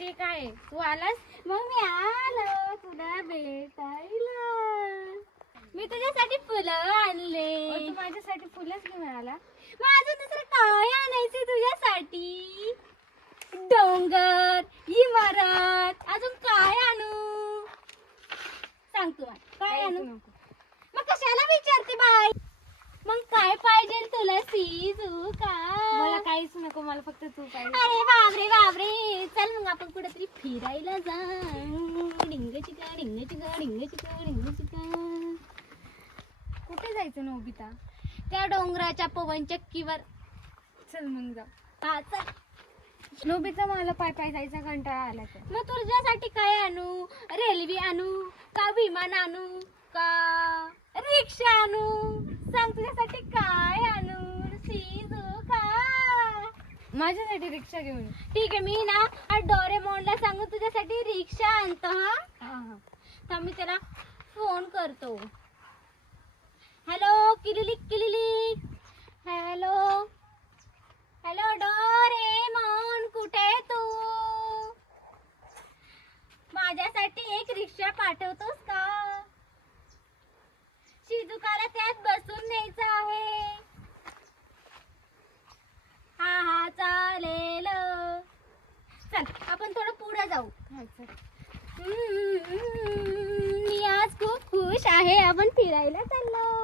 नाही तू आलास? मग मी आलो. तुला भेटायला. मी तुझ्यासाठी फुलं आणले. तू माझ्यासाठी फुलंच घेऊन आला? अजून दुसरं काय आणायचं तुझ्यासाठी? डोंगर इमारत. अजून काय आणू? सांग तू मला, काय आणू. मग कशाला विचारते बाई? मग काय पाहिजे तुला सीजू? का मला काहीच नको. मला फक्त तू पाहिजे. अरे बापरे बापरे. चल मग आपण कुठेतरी फिरायला जाऊ डिंग चिका डिंग चिका डिंग चिका डिंग चिका कुठे जायचं नोबिता त्या डोंगराच्या पवन चक्कीवर चल मग जाऊ हा चल. नोबिता मला पाय पाय जायचा कंटाळा आला तर. मग तुझ्यासाठी काय आणू? रेल्वे आणू? का विमान आणू? का रिक्षा आणू? सांग तुझ्यासाठी काय आणू सीजू का माझ्यासाठी रिक्षा घेऊन. ठीक आहे मी ना आज डोरेमॉनला सांगू तुझ्यासाठी रिक्षा आणतो हा. तर मी त्याला फोन करतो. हॅलो किलिलिक किलिलिक. हॅलो. हॅलो डोरेमॉन कुठे तू? माझ्यासाठी एक रिक्षा पाठवतोस का शिजुकाला त्यात बसून न्यायचं आहे हा हा चालेल चल आपण थोडं पुढे जाऊ. मी आज खूप खुश आहे. आपण फिरायला चाललो.